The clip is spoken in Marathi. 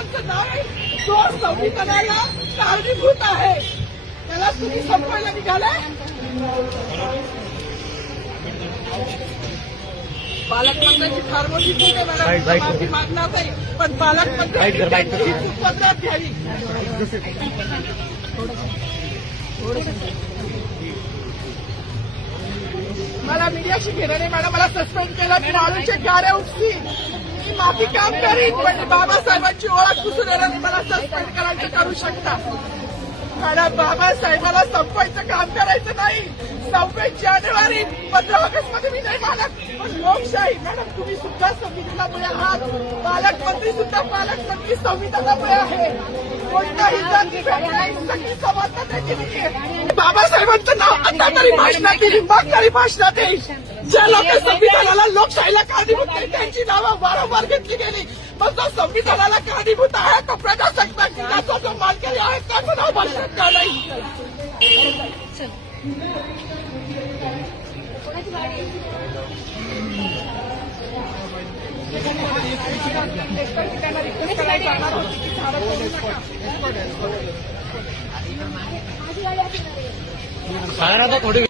बाबासाहेबांचं नाव आहे, तो संविधानाला कारणीभूत आहे, त्याला तुम्ही संपवायला निघालाय. पालकमंत्र्यांची फार मोठी चूक आहे मॅडम, माफी मागणार नाही, पण पालकमंत्र्यांची पत्रात घ्यावी. मला मीडियाशी घेणं नाही मॅडम, मला सस्पेंड केलं, मी माळूचे गारे उपसी, मी माफी काम करीन, पण बाबासाहेबांची ओळख पुसून येणार, मला सस्पेंड करायचं करू शकता मॅडम. बाबासाहेबाला संपवायचं काम करायचं नाही. 26 जानेवारी 15 ऑगस्ट मध्ये मी नाही मानत, पण लोकशाही मॅडम तुम्ही सुद्धा संविधानामुळे आहात, पालकमंत्री सुद्धा पालकमंत्री संविधानामुळे आहे. कोणताही जाती नाही, सगळी समानता त्याची नाहीये. बाबासाहेबांचं नाव आता तरी भाषणात येईल, मग तरी भाषणात येईल. ज्या लोक संविधानाला लोकशाहीला कारणीभूत नाही त्यांची नावं वारंवार घेतली गेली, पण जो संविधानाला कारणीभूत आहे तो प्रजासत्ताक दिनाचा जो मानकरी आहे त्याचं नाव भाषणात का नाही. थोडी